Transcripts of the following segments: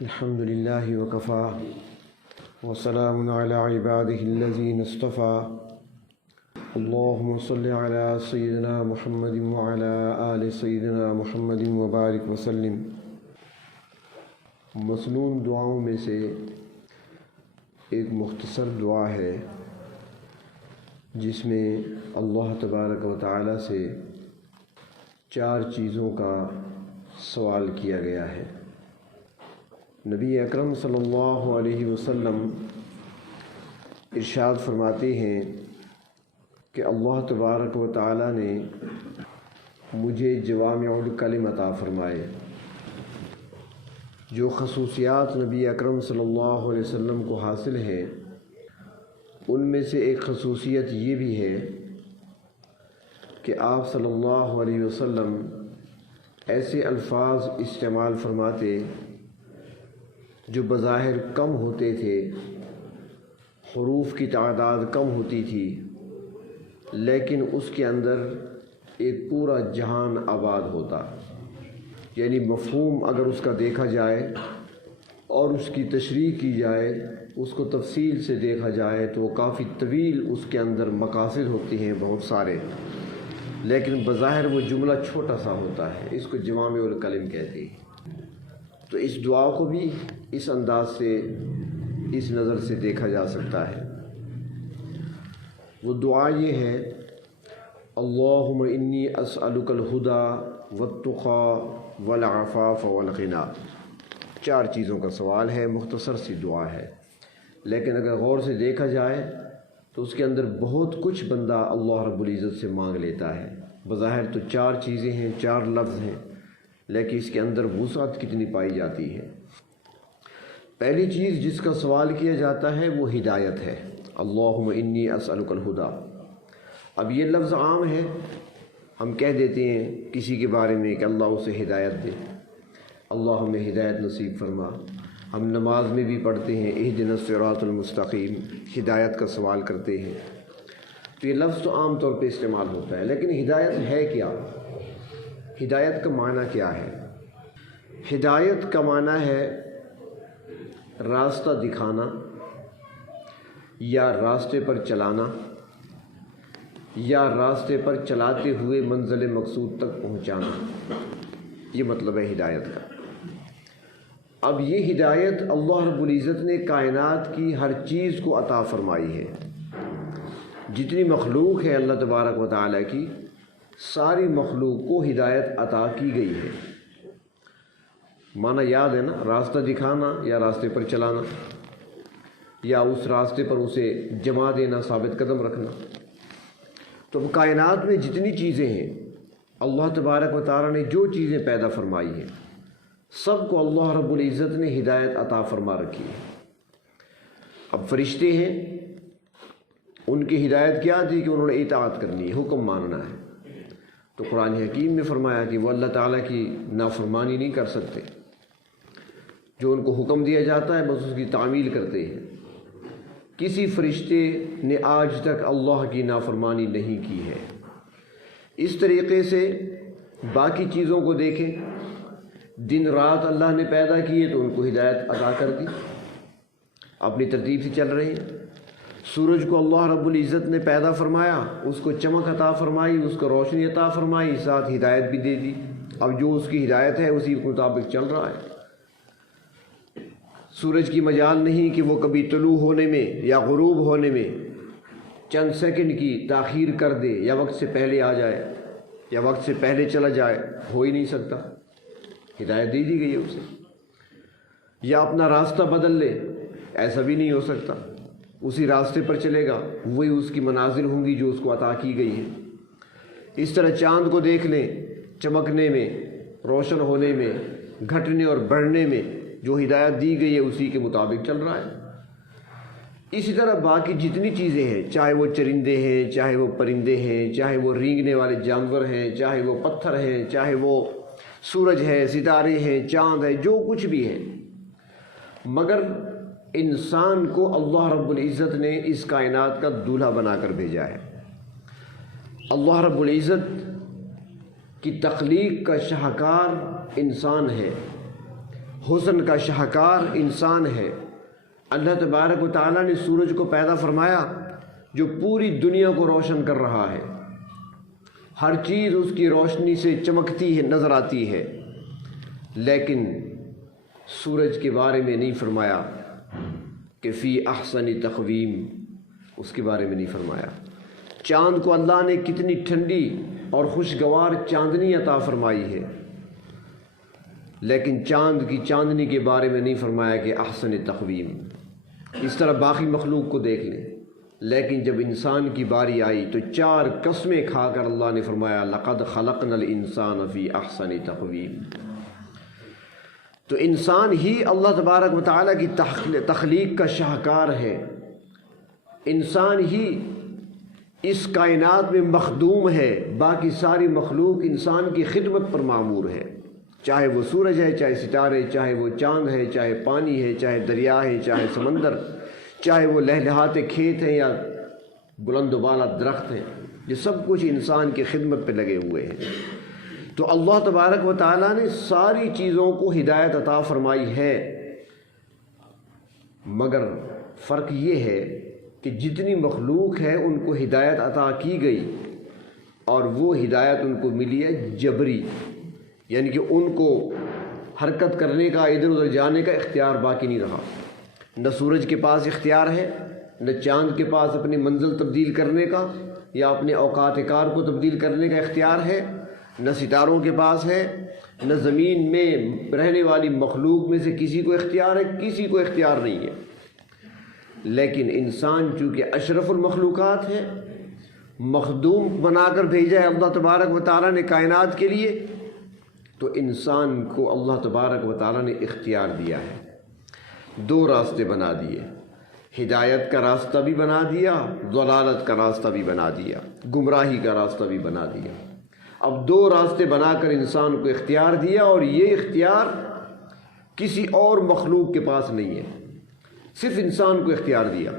الحمد لله وكفى وسلام على عباده الذين اصطفى اللهم صل على سيدنا محمد وعلى آل سيدنا محمد وبارك وسلم۔ مسنون دعاؤں میں سے ایک مختصر دعا ہے جس میں اللہ تبارک و تعالی سے 4 چیزوں کا سوال کیا گیا ہے۔ نبی اکرم صلی اللہ علیہ وسلم ارشاد فرماتے ہیں کہ اللہ تبارک و تعالی نے مجھے جوامع الکلم عطا فرمائے۔ جو خصوصیات نبی اکرم صلی اللہ علیہ وسلم کو حاصل ہیں ان میں سے ایک خصوصیت یہ بھی ہے کہ آپ صلی اللہ علیہ وسلم ایسے الفاظ استعمال فرماتے جو بظاہر کم ہوتے تھے، حروف کی تعداد کم ہوتی تھی، لیکن اس کے اندر ایک پورا جہان آباد ہوتا۔ یعنی مفہوم اگر اس کا دیکھا جائے اور اس کی تشریح کی جائے، اس کو تفصیل سے دیکھا جائے تو وہ کافی طویل اس کے اندر مقاصد ہوتی ہیں بہت سارے، لیکن بظاہر وہ جملہ چھوٹا سا ہوتا ہے۔ اس کو جوامع الکلم کہتے ہیں۔ تو اس دعا کو بھی اس انداز سے، اس نظر سے دیکھا جا سکتا ہے۔ وہ دعا یہ ہے: اللہم انی اسألک الہدی والتقی والعفاف والغنی۔ 4 چیزوں کا سوال ہے، مختصر سی دعا ہے، لیکن اگر غور سے دیکھا جائے تو اس کے اندر بہت کچھ بندہ اللہ رب العزت سے مانگ لیتا ہے۔ بظاہر تو 4 چیزیں ہیں، 4 لفظ ہیں، لیکن اس کے اندر وسعت کتنی پائی جاتی ہے۔ پہلی چیز جس کا سوال کیا جاتا ہے وہ ہدایت ہے۔ اللہم انی اسألک الہدی۔ اب یہ لفظ عام ہے، ہم کہہ دیتے ہیں کسی کے بارے میں کہ اللہ اسے ہدایت دے، اللہ ہمیں ہدایت نصیب فرما۔ ہم نماز میں بھی پڑھتے ہیں اہدنا الصراط المستقیم، ہدایت کا سوال کرتے ہیں۔ تو یہ لفظ تو عام طور پہ استعمال ہوتا ہے، لیکن ہدایت ہے کیا؟ ہدایت کا معنی کیا ہے؟ ہدایت کا معنی ہے راستہ دکھانا یا راستے پر چلانا یا راستے پر چلاتے ہوئے منزل مقصود تک پہنچانا، یہ مطلب ہے ہدایت کا۔ اب یہ ہدایت اللہ رب العزت نے کائنات کی ہر چیز کو عطا فرمائی ہے۔ جتنی مخلوق ہے اللہ تبارک و تعالیٰ کی، ساری مخلوق کو ہدایت عطا کی گئی ہے۔ معنی یاد ہے نا؟ راستہ دکھانا یا راستے پر چلانا، یا اس راستے پر اسے جما دینا، ثابت قدم رکھنا۔ تو کائنات میں جتنی چیزیں ہیں، اللہ تبارک و تعالیٰ نے جو چیزیں پیدا فرمائی ہیں، سب کو اللہ رب العزت نے ہدایت عطا فرما رکھی ہے۔ اب فرشتے ہیں، ان کی ہدایت کیا تھی کہ انہوں نے اطاعت کرنی ہے، حکم ماننا ہے۔ تو قرآن حکیم میں فرمایا کہ وہ اللہ تعالیٰ کی نافرمانی نہیں کر سکتے، جو ان کو حکم دیا جاتا ہے بس اس کی تعمیل کرتے ہیں۔ کسی فرشتے نے آج تک اللہ کی نافرمانی نہیں کی ہے۔ اس طریقے سے باقی چیزوں کو دیکھیں، دن رات اللہ نے پیدا کیے تو ان کو ہدایت عطا کر دی، اپنی ترتیب سے چل رہے ہیں۔ سورج کو اللہ رب العزت نے پیدا فرمایا، اس کو چمک عطا فرمائی، اس کو روشنی عطا فرمائی، ساتھ ہدایت بھی دے دی۔ اب جو اس کی ہدایت ہے اسی کے مطابق چل رہا ہے۔ سورج کی مجال نہیں کہ وہ کبھی طلوع ہونے میں یا غروب ہونے میں چند سیکنڈ کی تاخیر کر دے، یا وقت سے پہلے آ جائے یا وقت سے پہلے چلا جائے، ہو ہی نہیں سکتا۔ ہدایت دے دی گئی ہے اسے۔ یا اپنا راستہ بدل لے، ایسا بھی نہیں ہو سکتا۔ اسی راستے پر چلے گا، وہی اس کی منازل ہوں گی جو اس کو عطا کی گئی ہے۔ اس طرح چاند کو دیکھ لیں، چمکنے میں، روشن ہونے میں، گھٹنے اور بڑھنے میں جو ہدایت دی گئی ہے اسی کے مطابق چل رہا ہے۔ اسی طرح باقی جتنی چیزیں ہیں، چاہے وہ چرندے ہیں، چاہے وہ پرندے ہیں، چاہے وہ رینگنے والے جانور ہیں، چاہے وہ پتھر ہیں، چاہے وہ سورج ہے، ستارے ہیں، چاند ہے، جو کچھ بھی ہے، مگر انسان کو اللہ رب العزت نے اس کائنات کا دولہا بنا کر بھیجا ہے۔ اللہ رب العزت کی تخلیق کا شاہکار انسان ہے، حسن کا شاہکار انسان ہے۔ اللہ تبارک و تعالیٰ نے سورج کو پیدا فرمایا جو پوری دنیا کو روشن کر رہا ہے، ہر چیز اس کی روشنی سے چمکتی ہے، نظر آتی ہے، لیکن سورج کے بارے میں نہیں فرمایا کہ فی احسن تقویم، اس کے بارے میں نہیں فرمایا۔ چاند کو اللہ نے کتنی ٹھنڈی اور خوشگوار چاندنی عطا فرمائی ہے، لیکن چاند کی چاندنی کے بارے میں نہیں فرمایا کہ احسن تقویم۔ اس طرح باقی مخلوق کو دیکھ لیں، لیکن جب انسان کی باری آئی تو 4 قسمیں کھا کر اللہ نے فرمایا لقد خلقنا الانسان فی احسن تقویم۔ تو انسان ہی اللہ تبارک و تعالیٰ کی تخلیق کا شاہکار ہے، انسان ہی اس کائنات میں مخدوم ہے، باقی ساری مخلوق انسان کی خدمت پر معمور ہے، چاہے وہ سورج ہے، چاہے ستارے، چاہے وہ چاند ہے، چاہے پانی ہے، چاہے دریا ہے، چاہے سمندر، چاہے وہ لہلہاتے کھیت ہیں یا بلند و بالا درخت ہیں، یہ سب کچھ انسان کی خدمت پہ لگے ہوئے ہیں۔ تو اللہ تبارک و تعالیٰ نے ساری چیزوں کو ہدایت عطا فرمائی ہے، مگر فرق یہ ہے کہ جتنی مخلوق ہے ان کو ہدایت عطا کی گئی، اور وہ ہدایت ان کو ملی ہے جبری، یعنی کہ ان کو حرکت کرنے کا، ادھر ادھر جانے کا اختیار باقی نہیں رہا۔ نہ سورج کے پاس اختیار ہے، نہ چاند کے پاس اپنی منزل تبدیل کرنے کا یا اپنے اوقات کار کو تبدیل کرنے کا اختیار ہے، نہ ستاروں کے پاس ہے، نہ زمین میں رہنے والی مخلوق میں سے کسی کو اختیار ہے، کسی کو اختیار نہیں ہے۔ لیکن انسان چونکہ اشرف المخلوقات ہے، مخدوم بنا کر بھیجا ہے اللہ تبارک و تعالیٰ نے کائنات کے لیے، تو انسان کو اللہ تبارک و تعالیٰ نے اختیار دیا ہے، 2 راستے بنا دیے، ہدایت کا راستہ بھی بنا دیا، ضلالت کا راستہ بھی بنا دیا، گمراہی کا راستہ بھی بنا دیا۔ اب 2 راستے بنا کر انسان کو اختیار دیا، اور یہ اختیار کسی اور مخلوق کے پاس نہیں ہے، صرف انسان کو اختیار دیا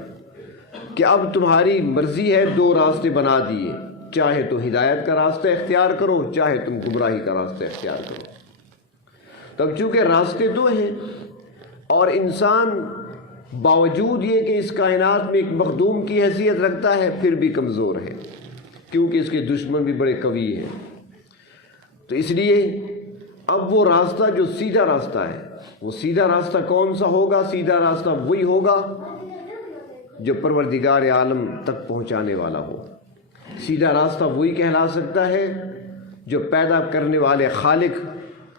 کہ اب تمہاری مرضی ہے، 2 راستے بنا دیے، چاہے تو ہدایت کا راستہ اختیار کرو، چاہے تم گمراہی کا راستہ اختیار کرو۔ تب چونکہ راستے 2 ہیں، اور انسان باوجود یہ کہ اس کائنات میں ایک مخدوم کی حیثیت رکھتا ہے، پھر بھی کمزور ہے، کیونکہ اس کے دشمن بھی بڑے قوی ہیں۔ تو اس لیے اب وہ راستہ جو سیدھا راستہ ہے، وہ سیدھا راستہ کون سا ہوگا؟ سیدھا راستہ وہی ہوگا جو پروردگار عالم تک پہنچانے والا ہو۔ سیدھا راستہ وہی کہلا سکتا ہے جو پیدا کرنے والے خالق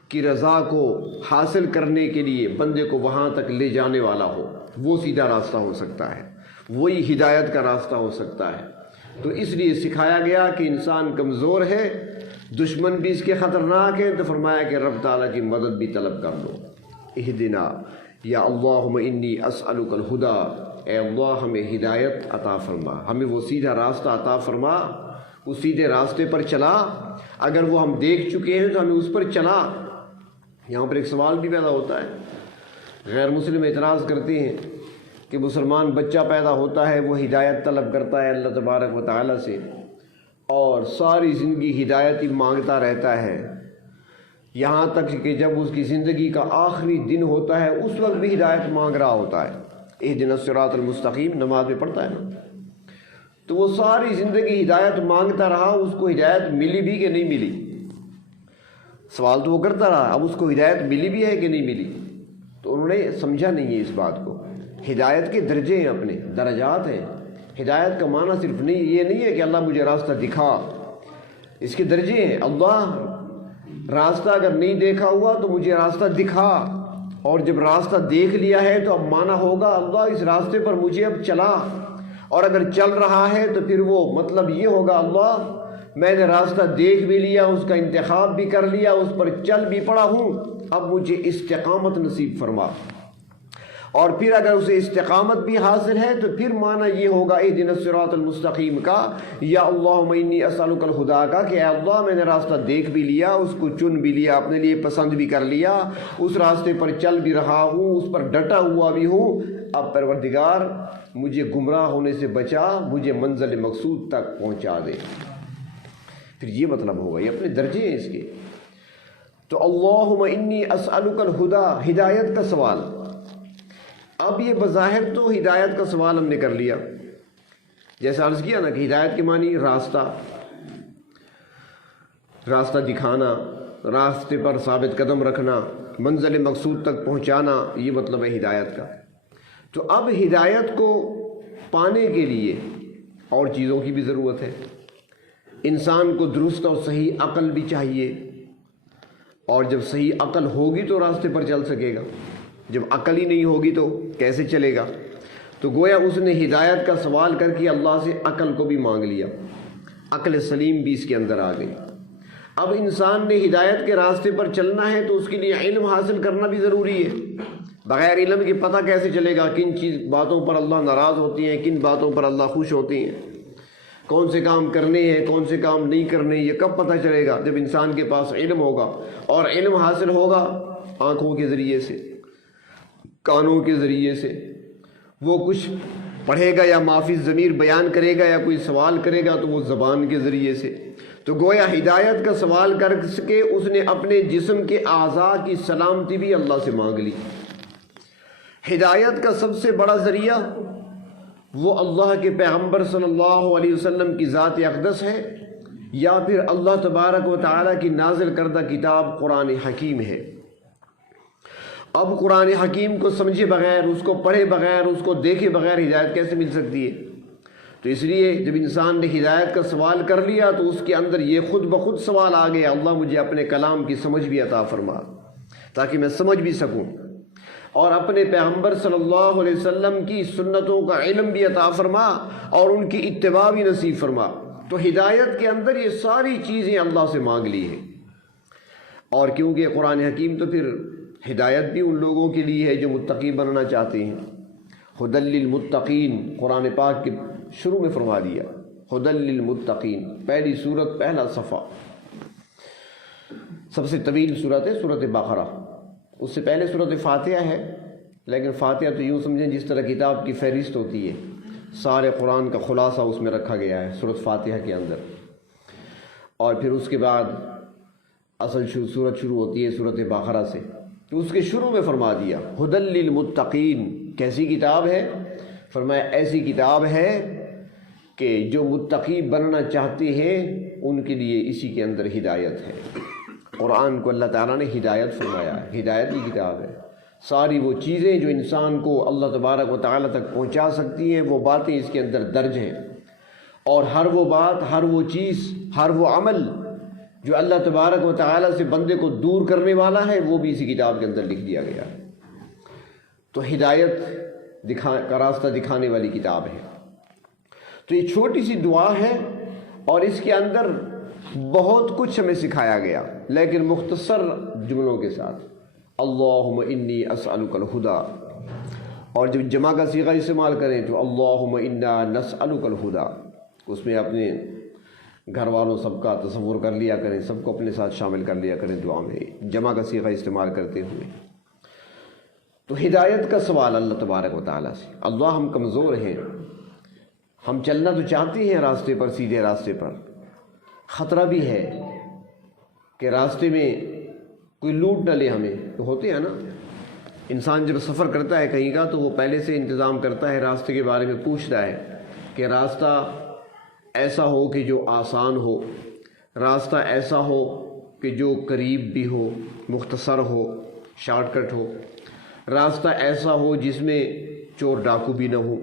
کی رضا کو حاصل کرنے کے لیے بندے کو وہاں تک لے جانے والا ہو، وہ سیدھا راستہ ہو سکتا ہے، وہی ہدایت کا راستہ ہو سکتا ہے۔ تو اس لیے سکھایا گیا کہ انسان کمزور ہے، دشمن بھی اس کے خطرناک ہے، تو فرمایا کہ رب تعالیٰ کی مدد بھی طلب کر لو۔ اہدنا یا اللہم انی اسألک الہدی، اے اللہ ہمیں ہدایت عطا فرما، ہمیں وہ سیدھا راستہ عطا فرما، اس سیدھے راستے پر چلا، اگر وہ ہم دیکھ چکے ہیں تو ہمیں اس پر چلا۔ یہاں پر ایک سوال بھی پیدا ہوتا ہے، غیر مسلم اعتراض کرتے ہیں کہ مسلمان بچہ پیدا ہوتا ہے، وہ ہدایت طلب کرتا ہے اللہ تبارک و تعالیٰ سے، اور ساری زندگی ہدایت ہی مانگتا رہتا ہے، یہاں تک کہ جب اس کی زندگی کا آخری دن ہوتا ہے اس وقت بھی ہدایت مانگ رہا ہوتا ہے۔ اہدنا الصراط المستقیم نماز میں پڑھتا ہے نا، تو وہ ساری زندگی ہدایت مانگتا رہا، اس کو ہدایت ملی بھی کہ نہیں ملی؟ سوال تو وہ کرتا رہا، اب اس کو ہدایت ملی بھی ہے کہ نہیں ملی؟ تو انہوں نے سمجھا نہیں ہے اس بات کو۔ ہدایت کے درجے ہیں، اپنے درجات ہیں۔ ہدایت کا معنی صرف نہیں، یہ نہیں ہے کہ اللہ مجھے راستہ دکھا، اس کے درجے ہیں۔ اللہ راستہ اگر نہیں دیکھا ہوا تو مجھے راستہ دکھا، اور جب راستہ دیکھ لیا ہے تو اب مانا ہوگا اللہ اس راستے پر مجھے اب چلا، اور اگر چل رہا ہے تو پھر وہ مطلب یہ ہوگا اللہ میں نے راستہ دیکھ بھی لیا، اس کا انتخاب بھی کر لیا، اس پر چل بھی پڑا ہوں، اب مجھے استقامت نصیب فرما۔ اور پھر اگر اسے استقامت بھی حاصل ہے تو پھر معنی یہ ہوگا اہدنا الصراط المستقیم کا، یا اللہم انی اسألک الہدی کا، کہ اے اللہ میں نے راستہ دیکھ بھی لیا، اس کو چن بھی لیا، اپنے لیے پسند بھی کر لیا، اس راستے پر چل بھی رہا ہوں، اس پر ڈٹا ہوا بھی ہوں، اب پروردگار مجھے گمراہ ہونے سے بچا، مجھے منزل مقصود تک پہنچا دے۔ پھر یہ مطلب ہوگا، یہ اپنے درجے ہیں اس کے۔ تو اللہم انی اسألک الہدا، ہدایت کا سوال۔ اب یہ بظاہر تو ہدایت کا سوال ہم نے کر لیا، جیسے عرض کیا نا کہ ہدایت کے معنی راستہ دکھانا، راستے پر ثابت قدم رکھنا، منزل مقصود تک پہنچانا، یہ مطلب ہے ہدایت کا۔ تو اب ہدایت کو پانے کے لیے اور چیزوں کی بھی ضرورت ہے۔ انسان کو درست اور صحیح عقل بھی چاہیے، اور جب صحیح عقل ہوگی تو راستے پر چل سکے گا، جب عقل ہی نہیں ہوگی تو کیسے چلے گا؟ تو گویا اس نے ہدایت کا سوال کر کے اللہ سے عقل کو بھی مانگ لیا، عقل سلیم بھی اس کے اندر آ گئی۔ اب انسان نے ہدایت کے راستے پر چلنا ہے تو اس کے لیے علم حاصل کرنا بھی ضروری ہے۔ بغیر علم کے پتہ کیسے چلے گا کن باتوں پر اللہ ناراض ہوتی ہیں، کن باتوں پر اللہ خوش ہوتی ہیں، کون سے کام کرنے ہیں، کون سے کام نہیں کرنے، یہ کب پتہ چلے گا؟ جب انسان کے پاس علم ہوگا، اور علم حاصل ہوگا آنکھوں کے ذریعے سے، کانوں کے ذریعے سے، وہ کچھ پڑھے گا یا معافی ضمیر بیان کرے گا یا کوئی سوال کرے گا تو وہ زبان کے ذریعے سے۔ تو گویا ہدایت کا سوال کر کے اس نے اپنے جسم کے اعضاء کی سلامتی بھی اللہ سے مانگ لی۔ ہدایت کا سب سے بڑا ذریعہ وہ اللہ کے پیغمبر صلی اللہ علیہ وسلم کی ذات اقدس ہے، یا پھر اللہ تبارک و تعالیٰ کی نازل کردہ کتاب قرآن حکیم ہے۔ اب قرآن حکیم کو سمجھے بغیر، اس کو پڑھے بغیر، اس کو دیکھے بغیر ہدایت کیسے مل سکتی ہے؟ تو اس لیے جب انسان نے ہدایت کا سوال کر لیا تو اس کے اندر یہ خود بخود سوال آ گیا، اللہ مجھے اپنے کلام کی سمجھ بھی عطا فرما تاکہ میں سمجھ بھی سکوں، اور اپنے پیغمبر صلی اللہ علیہ وسلم کی سنتوں کا علم بھی عطا فرما اور ان کی اتباع بھی نصیب فرما۔ تو ہدایت کے اندر یہ ساری چیزیں اللہ سے مانگ لی ہیں، اور کیونکہ قرآن حکیم تو پھر ہدایت بھی ان لوگوں کے لیے ہے جو متقی بننا چاہتے ہیں۔ ھدی للمتقین قرآن پاک کے شروع میں فرما دیا، ھدی للمتقین، پہلی سورت، پہلا صفحہ، سب سے طویل سورت ہے سورت بقرہ، اس سے پہلے سورت فاتحہ ہے، لیکن فاتحہ تو یوں سمجھیں جس طرح کتاب کی فہرست ہوتی ہے، سارے قرآن کا خلاصہ اس میں رکھا گیا ہے سورت فاتحہ کے اندر۔ اور پھر اس کے بعد اصل سورت شروع ہوتی ہے سورت بقرہ سے، تو اس کے شروع میں فرما دیا ھدی للمتقین۔ کیسی کتاب ہے؟ فرمایا ایسی کتاب ہے کہ جو متقی بننا چاہتے ہیں ان کے لیے اسی کے اندر ہدایت ہے۔ قرآن کو اللہ تعالیٰ نے ہدایت فرمایا ہے، ہدایت کی کتاب ہے۔ ساری وہ چیزیں جو انسان کو اللہ تبارک و تعالیٰ تک پہنچا سکتی ہیں وہ باتیں اس کے اندر درج ہیں، اور ہر وہ بات، ہر وہ چیز، ہر وہ عمل جو اللہ تبارک و تعالیٰ سے بندے کو دور کرنے والا ہے وہ بھی اسی کتاب کے اندر لکھ دیا گیا ہے۔ تو ہدایت کا راستہ دکھانے والی کتاب ہے۔ تو یہ چھوٹی سی دعا ہے اور اس کے اندر بہت کچھ ہمیں سکھایا گیا، لیکن مختصر جملوں کے ساتھ، اللہم انی اسألک الہدا، اور جب جمع کا صیغہ استعمال کریں تو اللہم انا نسألک الہدا، اس میں اپنے گھر والوں سب کا تصور کر لیا کریں، سب کو اپنے ساتھ شامل کر لیا کریں دعا میں، جمع کا صیغہ استعمال کرتے ہوئے۔ تو ہدایت کا سوال اللہ تبارک و تعالیٰ سے۔ اللہ ہم کمزور ہیں، ہم چلنا تو چاہتے ہیں راستے پر، سیدھے راستے پر، خطرہ بھی ہے کہ راستے میں کوئی لوٹ نہ لے ہمیں، تو ہوتے ہیں نا، انسان جب سفر کرتا ہے کہیں کا تو وہ پہلے سے انتظام کرتا ہے، راستے کے بارے میں پوچھتا ہے کہ راستہ ایسا ہو کہ جو آسان ہو، راستہ ایسا ہو کہ جو قریب بھی ہو، مختصر ہو، شارٹ کٹ ہو، راستہ ایسا ہو جس میں چور ڈاکو بھی نہ ہو،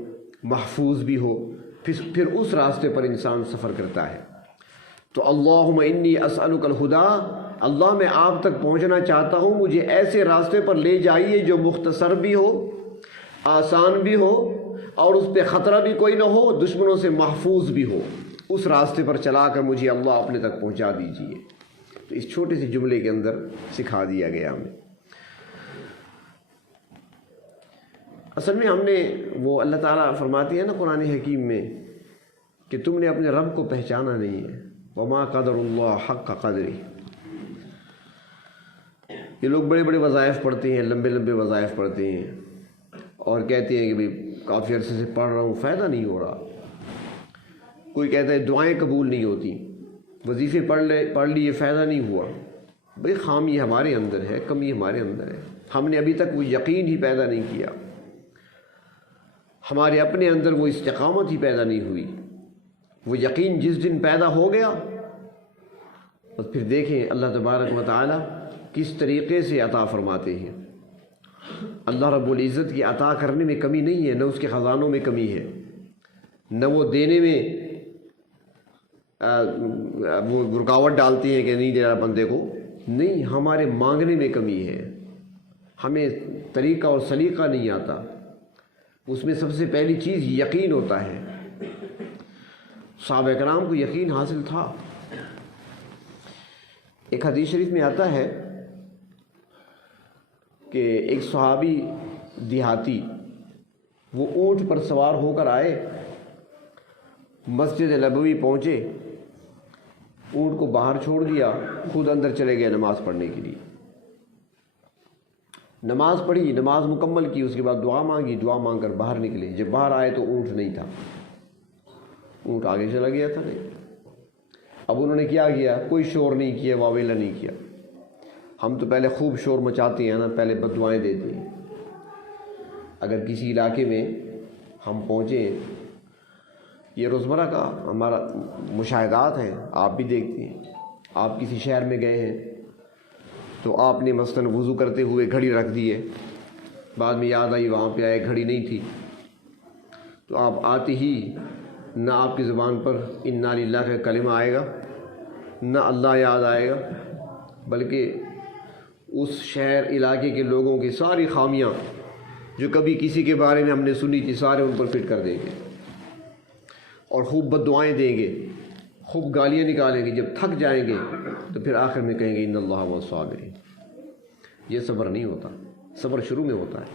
محفوظ بھی ہو، پھر اس راستے پر انسان سفر کرتا ہے۔ تو اللہم انی اسألک الہدا، اللہ میں آپ تک پہنچنا چاہتا ہوں، مجھے ایسے راستے پر لے جائیے جو مختصر بھی ہو، آسان بھی ہو، اور اس پہ خطرہ بھی کوئی نہ ہو، دشمنوں سے محفوظ بھی ہو، اس راستے پر چلا کر مجھے اللہ اپنے تک پہنچا دیجیے۔ تو اس چھوٹے سے جملے کے اندر سکھا دیا گیا ہمیں۔ اصل میں ہم نے وہ اللہ تعالیٰ فرماتی ہے نا قرآن حکیم میں کہ تم نے اپنے رب کو پہچانا نہیں ہے، وما قدر اللہ حق قدری۔ یہ لوگ بڑے بڑے وظائف پڑھتے ہیں، لمبے لمبے وظائف پڑھتے ہیں، اور کہتے ہیں کہ بھئی کافی عرصے سے پڑھ رہا ہوں، فائدہ نہیں ہو رہا۔ کوئی کہتا ہے دعائیں قبول نہیں ہوتی، وظیفے پڑھ لیے فائدہ نہیں ہوا، بھئی خامی ہمارے اندر ہے، کمی ہمارے اندر ہے، ہم نے ابھی تک وہ یقین ہی پیدا نہیں کیا، ہمارے اپنے اندر وہ استقامت ہی پیدا نہیں ہوئی۔ وہ یقین جس دن پیدا ہو گیا اور پھر دیکھیں اللہ تبارک و تعالی کس طریقے سے عطا فرماتے ہیں۔ اللہ رب العزت کی عطا کرنے میں کمی نہیں ہے، نہ اس کے خزانوں میں کمی ہے، نہ وہ دینے میں وہ رکاوٹ ڈالتے ہیں کہ نہیں دے رہا بندے کو، نہیں، ہمارے مانگنے میں کمی ہے، ہمیں طریقہ اور سلیقہ نہیں آتا۔ اس میں سب سے پہلی چیز یقین ہوتا ہے۔ صحابہ کرام کو یقین حاصل تھا۔ ایک حدیث شریف میں آتا ہے کہ ایک صحابی دیہاتی وہ اونٹ پر سوار ہو کر آئے، مسجد نبوی پہنچے، اونٹ کو باہر چھوڑ دیا، خود اندر چلے گئے نماز پڑھنے کے لیے۔ نماز پڑھی، نماز مکمل کی، اس کے بعد دعا مانگی، دعا مانگ کر باہر نکلے۔ جب باہر آئے تو اونٹ نہیں تھا، اونٹ آگے چلا گیا تھا۔ نہیں، اب انہوں نے کیا کیا؟ کوئی شور نہیں کیا، واویلا نہیں کیا۔ ہم تو پہلے خوب شور مچاتے ہیں نا، پہلے بد دعائیں دیتے ہیں۔ اگر کسی علاقے میں ہم پہنچیں، یہ روزمرہ کا ہمارا مشاہدات ہیں، آپ بھی دیکھتے ہیں، آپ کسی شہر میں گئے ہیں تو آپ نے مثلاً وضو کرتے ہوئے گھڑی رکھ دی ہے، بعد میں یاد آئی وہاں پہ آئے گھڑی نہیں تھی، تو آپ آتے ہی نہ آپ کی زبان پر انا للہ کا کلمہ آئے گا، نہ اللہ یاد آئے گا، بلکہ اس شہر علاقے کے لوگوں کی ساری خامیاں جو کبھی کسی کے بارے میں ہم نے سنی تھی سارے ان پر فٹ کر دیں گے اور خوب بد دعائیں دیں گے، خوب گالیاں نکالیں گے۔ جب تھک جائیں گے تو پھر آخر میں کہیں گے ان اللہ هو الصابر۔ یہ صبر نہیں ہوتا، صبر شروع میں ہوتا ہے۔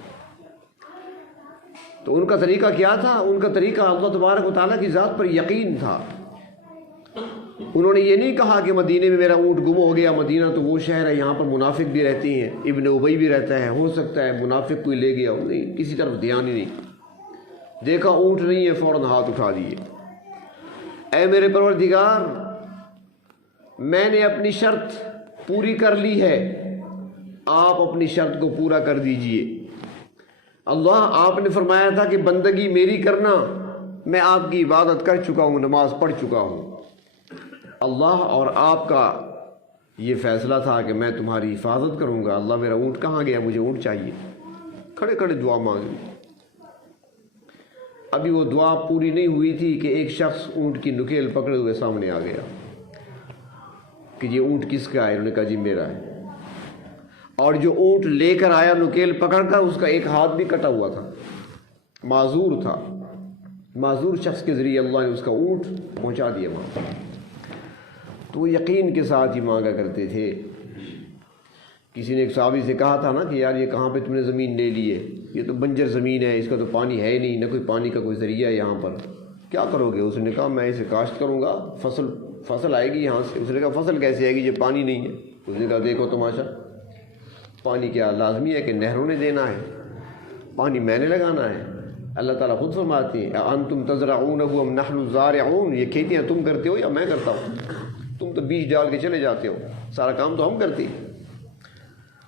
تو ان کا طریقہ کیا تھا؟ ان کا طریقہ اللہ تبارک و تعالیٰ کی ذات پر یقین تھا۔ انہوں نے یہ نہیں کہا کہ مدینے میں میرا اونٹ گم ہو گیا، مدینہ تو وہ شہر ہے یہاں پر منافق بھی رہتے ہیں، ابن ابی بھی رہتا ہے، ہو سکتا ہے منافق کوئی لے گیا ہو۔ نہیں، کسی طرف دھیان ہی نہیں، دیکھا اونٹ نہیں ہے، فوراً ہاتھ اٹھا دیے۔ اے میرے پروردگار، میں نے اپنی شرط پوری کر لی ہے، آپ اپنی شرط کو پورا کر دیجئے۔ اللہ، آپ نے فرمایا تھا کہ بندگی میری کرنا، میں آپ کی عبادت کر چکا ہوں، نماز پڑھ چکا ہوں۔ اللہ اور آپ کا یہ فیصلہ تھا کہ میں تمہاری حفاظت کروں گا۔ اللہ، میرا اونٹ کہاں گیا؟ مجھے اونٹ چاہیے۔ کھڑے کھڑے دعا مانگی۔ ابھی وہ دعا پوری نہیں ہوئی تھی کہ ایک شخص اونٹ کی نکیل پکڑے ہوئے سامنے آ گیا کہ یہ اونٹ کس کا ہے؟ انہوں نے کہا جی میرا ہے۔ اور جو اونٹ لے کر آیا نکیل پکڑ کر، اس کا ایک ہاتھ بھی کٹا ہوا تھا، معذور تھا۔ معذور شخص کے ذریعے اللہ نے اس کا اونٹ پہنچا دیا وہاں۔ تو وہ یقین کے ساتھ ہی مانگا کرتے تھے۔ کسی نے ایک صحابی سے کہا تھا نا کہ یار یہ کہاں پہ تم نے زمین لے لی ہے؟ یہ تو بنجر زمین ہے، اس کا تو پانی ہے ہی نہیں، نہ کوئی پانی کا کوئی ذریعہ ہے یہاں پر، کیا کرو گے؟ اس نے کہا میں اسے کاشت کروں گا، فصل آئے گی یہاں سے۔ اس نے کہا فصل کیسے آئے گی، یہ پانی نہیں ہے۔ اس نے کہا دیکھو تماشا، پانی کیا لازمی ہے کہ نہروں نے دینا ہے؟ پانی میں نے لگانا ہے۔ اللہ تعالیٰ خود فرماتے ہیں انتم تزرعونہ ام نحن الزارعون، یہ کھیتیاں تم کرتے ہو یا میں کرتا ہوں؟ تم تو بیج ڈال کے چلے جاتے ہو، سارا کام تو ہم کرتے ہیں۔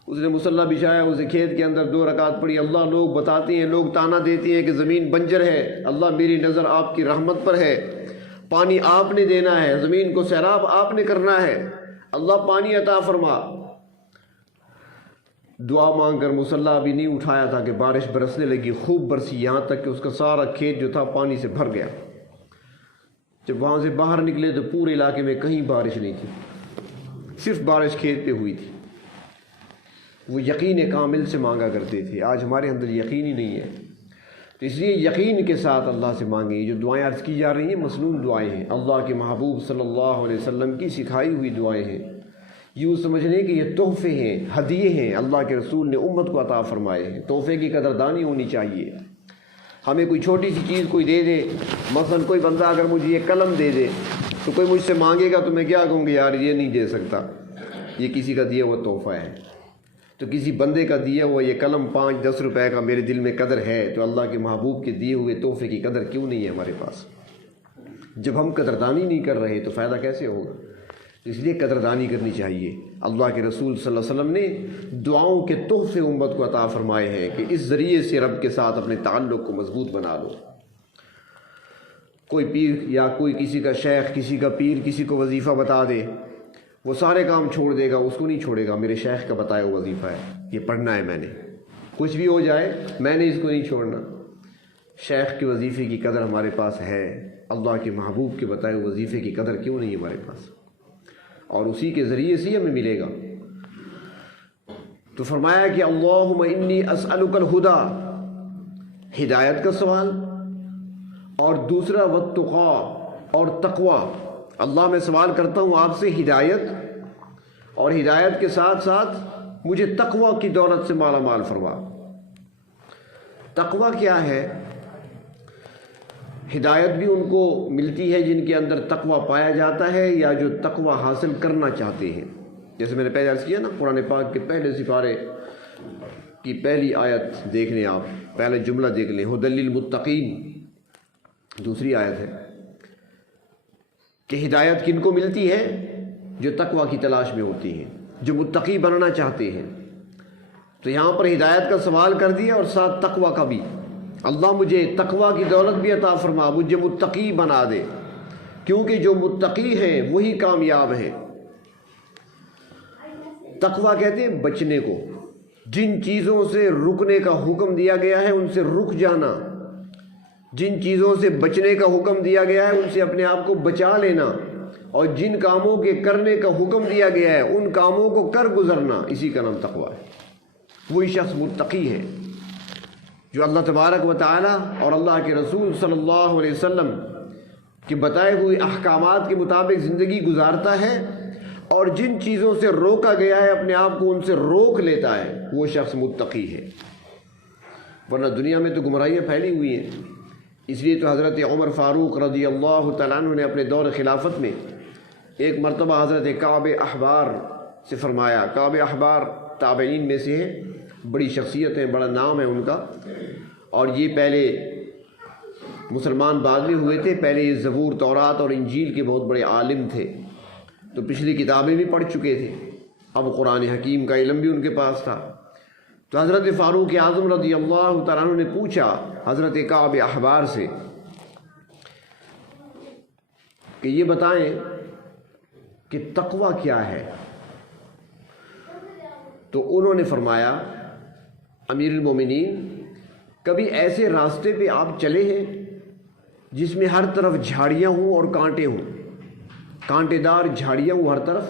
اس نے مصلح بچھایا، اسے کھیت کے اندر 2 رکعت پڑھی۔ اللہ، لوگ بتاتے ہیں، لوگ تانا دیتے ہیں کہ زمین بنجر ہے، اللہ میری نظر آپ کی رحمت پر ہے، پانی آپ نے دینا ہے، زمین کو سیراب آپ نے کرنا ہے، اللہ پانی عطا فرما۔ دعا مانگ کر مصلح بھی نہیں اٹھایا تھا کہ بارش برسنے لگی، خوب برسی، یہاں تک کہ اس کا سارا کھیت جو تھا پانی سے بھر گیا۔ جب وہاں سے باہر نکلے تو پورے علاقے میں کہیں بارش نہیں تھی، صرف بارش کھیت پہ ہوئی تھی۔ وہ یقین کامل سے مانگا کرتے تھے۔ آج ہمارے اندر یقین ہی نہیں ہے، تو اس لیے یقین کے ساتھ اللہ سے مانگیں۔ جو دعائیں عرض کی جا رہی ہیں مسنون دعائیں ہیں، اللہ کے محبوب صلی اللہ علیہ وسلم کی سکھائی ہوئی دعائیں ہیں۔ یوں سمجھ لیں کہ یہ تحفے ہیں، ہدیے ہیں، اللہ کے رسول نے امت کو عطا فرمائے ہیں۔ تحفے کی قدردانی ہونی چاہیے۔ ہمیں کوئی چھوٹی سی چیز کوئی دے دے، مثلا کوئی بندہ اگر مجھے یہ قلم دے دے تو کوئی مجھ سے مانگے گا تو میں کیا کہوں گی؟ یار یہ نہیں دے سکتا، یہ کسی کا دیا ہوا تحفہ ہے۔ تو کسی بندے کا دیا ہوا یہ قلم 5-10 روپے کا میرے دل میں قدر ہے، تو اللہ کے محبوب کے دیے ہوئے تحفے کی قدر کیوں نہیں ہے ہمارے پاس؟ جب ہم قدردانی نہیں کر رہے تو فائدہ کیسے ہوگا؟ اس لیے قدردانی کرنی چاہیے۔ اللہ کے رسول صلی اللہ علیہ وسلم نے دعاؤں کے تحفے امت کو عطا فرمائے ہیں کہ اس ذریعے سے رب کے ساتھ اپنے تعلق کو مضبوط بنا لو۔ کوئی پیر یا کوئی کسی کا شیخ، کسی کا پیر کسی کو وظیفہ بتا دے، وہ سارے کام چھوڑ دے گا، اس کو نہیں چھوڑے گا۔ میرے شیخ کا بتایا وہ وظیفہ ہے، یہ پڑھنا ہے میں نے، کچھ بھی ہو جائے میں نے اس کو نہیں چھوڑنا۔ شیخ کے وظیفے کی قدر ہمارے پاس ہے، اللہ کے محبوب کے بتائے وظیفے کی قدر کیوں نہیں ہمارے پاس؟ اور اسی کے ذریعے سے ہمیں ملے گا۔ تو فرمایا کہ اللہم انی اسألک الہدی، ہدایت کا سوال، اور دوسرا والتقی، اور تقوی۔ اللہ میں سوال کرتا ہوں آپ سے ہدایت، اور ہدایت کے ساتھ ساتھ مجھے تقوی کی دولت سے مالا مال فرما۔ تقوی کیا ہے؟ ہدایت بھی ان کو ملتی ہے جن کے اندر تقوی پایا جاتا ہے، یا جو تقوی حاصل کرنا چاہتے ہیں۔ جیسے میں نے پہلے عرض کیا نا، قرآن پاک کے پہلے سپارے کی پہلی آیت دیکھ لیں آپ، پہلے جملہ دیکھ لیں، ھدی للمتقین، دوسری آیت ہے کہ ہدایت کن کو ملتی ہے؟ جو تقوی کی تلاش میں ہوتی ہیں، جو متقی بننا چاہتے ہیں۔ تو یہاں پر ہدایت کا سوال کر دیا اور ساتھ تقوی کا بھی۔ اللہ مجھے تقوی کی دولت بھی عطا فرما، مجھے متقی بنا دے، کیونکہ جو متقی ہیں وہی کامیاب ہیں۔ تقوی کہتے ہیں بچنے کو، جن چیزوں سے رکنے کا حکم دیا گیا ہے ان سے رک جانا، جن چیزوں سے بچنے کا حکم دیا گیا ہے ان سے اپنے آپ کو بچا لینا، اور جن کاموں کے کرنے کا حکم دیا گیا ہے ان کاموں کو کر گزرنا، اسی کا نام تقوی ہے۔ وہی شخص متقی ہے جو اللہ تبارک و تعالی اور اللہ کے رسول صلی اللہ علیہ وسلم کے بتائے ہوئے احکامات کے مطابق زندگی گزارتا ہے، اور جن چیزوں سے روکا گیا ہے اپنے آپ کو ان سے روک لیتا ہے، وہ شخص متقی ہے۔ ورنہ دنیا میں تو گمراہیاں پھیلی ہوئی ہیں۔ اس لیے تو حضرت عمر فاروق رضی اللہ تعالیٰ عنہ نے اپنے دور خلافت میں ایک مرتبہ حضرت کعب احبار سے فرمایا، کعب احبار تابعین میں سے ہیں، بڑی شخصیت ہے، بڑا نام ہے ان کا، اور یہ پہلے مسلمان بعد میں ہوئے تھے، پہلے یہ زبور، تورات اور انجیل کے بہت بڑے عالم تھے، تو پچھلی کتابیں بھی پڑھ چکے تھے، اب قرآن حکیم کا علم بھی ان کے پاس تھا۔ تو حضرت فاروق اعظم رضی اللہ تعالیٰ عنہ نے پوچھا حضرت کعب احبار سے کہ یہ بتائیں کہ تقوی کیا ہے؟ تو انہوں نے فرمایا، امیر المومنین، کبھی ایسے راستے پہ آپ چلے ہیں جس میں ہر طرف جھاڑیاں ہوں اور کانٹے ہوں، کانٹے دار جھاڑیاں ہوں ہر طرف،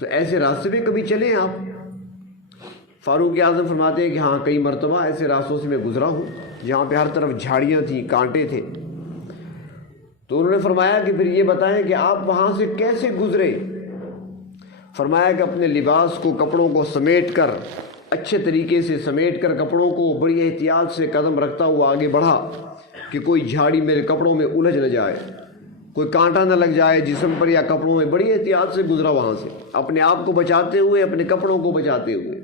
تو ایسے راستے پہ کبھی چلے ہیں آپ؟ فاروق اعظم فرماتے ہیں کہ ہاں، کئی مرتبہ ایسے راستوں سے میں گزرا ہوں جہاں پہ ہر طرف جھاڑیاں تھیں، کانٹے تھے۔ تو انہوں نے فرمایا کہ پھر یہ بتائیں کہ آپ وہاں سے کیسے گزرے؟ فرمایا کہ اپنے لباس کو، کپڑوں کو سمیٹ کر، اچھے طریقے سے سمیٹ کر کپڑوں کو بڑی احتیاط سے قدم رکھتا ہوا آگے بڑھا کہ کوئی جھاڑی میرے کپڑوں میں الجھ نہ جائے، کوئی کانٹا نہ لگ جائے جسم پر یا کپڑوں میں۔ بڑی احتیاط سے گزرا وہاں سے، اپنے آپ کو بچاتے ہوئے، اپنے کپڑوں کو بچاتے ہوئے۔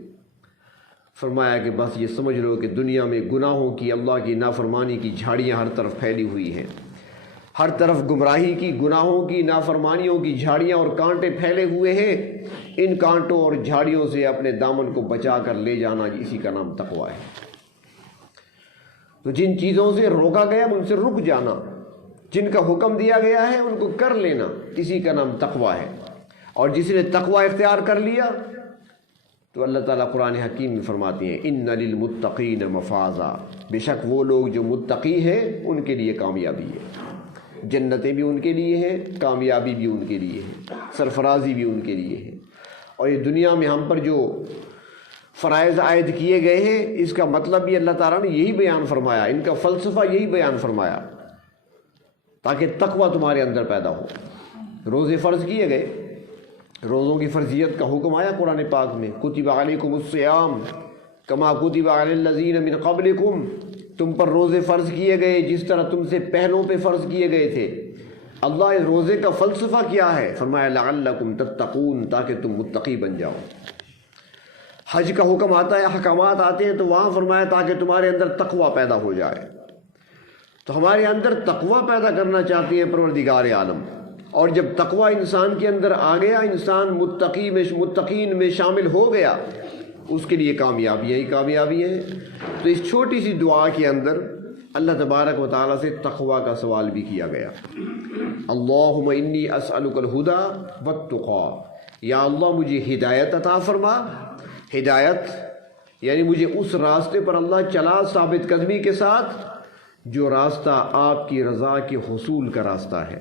فرمایا کہ بس یہ سمجھ لو کہ دنیا میں گناہوں کی، اللہ کی نافرمانی کی جھاڑیاں ہر طرف پھیلی ہوئی ہیں، ہر طرف گمراہی کی، گناہوں کی، نافرمانیوں کی جھاڑیاں اور کانٹے پھیلے ہوئے ہیں۔ ان کانٹوں اور جھاڑیوں سے اپنے دامن کو بچا کر لے جانا، اسی کا نام تقوی ہے۔ تو جن چیزوں سے روکا گیا ان سے رک جانا، جن کا حکم دیا گیا ہے ان کو کر لینا، اسی کا نام تقوی ہے۔ اور جس نے تقوی اختیار کر لیا تو اللہ تعالیٰ قرآن حکیم میں فرماتی ہیں، ان للمتقین مفازا، بے شک وہ لوگ جو متقی ہیں ان کے لیے کامیابی ہے، جنتیں بھی ان کے لیے ہیں، کامیابی بھی ان کے لیے ہے، سرفرازی بھی ان کے لیے ہے۔ اور یہ دنیا میں ہم پر جو فرائض عائد کیے گئے ہیں، اس کا مطلب بھی اللہ تعالیٰ نے یہی بیان فرمایا، ان کا فلسفہ یہی بیان فرمایا، تاکہ تقوی تمہارے اندر پیدا ہو۔ روزے فرض کیے گئے، روزوں کی فرضیت کا حکم آیا قرآن پاک میں، کتب علیکم الصیام کما کتب علی الذین من قبلکم، تم پر روزے فرض کیے گئے جس طرح تم سے پہلوں پہ فرض کیے گئے تھے۔ اللہ اس روزے کا فلسفہ کیا ہے؟ فرمایا لعلکم تتقون، تاکہ تم متقی بن جاؤ۔ حج کا حکم آتا ہے، احکامات آتے ہیں، تو وہاں فرمایا تاکہ تمہارے اندر تقوی پیدا ہو جائے۔ تو ہمارے اندر تقوی پیدا کرنا چاہتی ہے پروردگار عالم، اور جب تقوی انسان کے اندر آ گیا، انسان متقین میں شامل ہو گیا، اس کے لیے کامیابیاں ہی کامیابیاں ہیں۔ تو اس چھوٹی سی دعا کے اندر اللہ تبارک و تعالیٰ سے تقوی کا سوال بھی کیا گیا۔ اللہم انی اسألک الہدی والتقی، یا اللہ مجھے ہدایت عطا فرما۔ ہدایت یعنی مجھے اس راستے پر اللہ چلا ثابت قدمی کے ساتھ جو راستہ آپ کی رضا کے حصول کا راستہ ہے،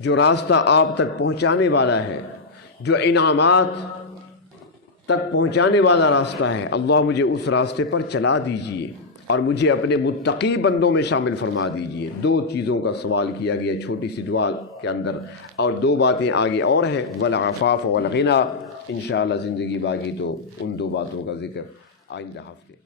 جو راستہ آپ تک پہنچانے والا ہے، جو انعامات تک پہنچانے والا راستہ ہے۔ اللہ مجھے اس راستے پر چلا دیجئے اور مجھے اپنے متقی بندوں میں شامل فرما دیجئے۔ دو چیزوں کا سوال کیا گیا چھوٹی سی دعا کے اندر، اور دو باتیں آگے اور ہیں، والعفاف والغنی۔ انشاءاللہ زندگی باقی تو ان دو باتوں کا ذکر آئندہ ہفتے۔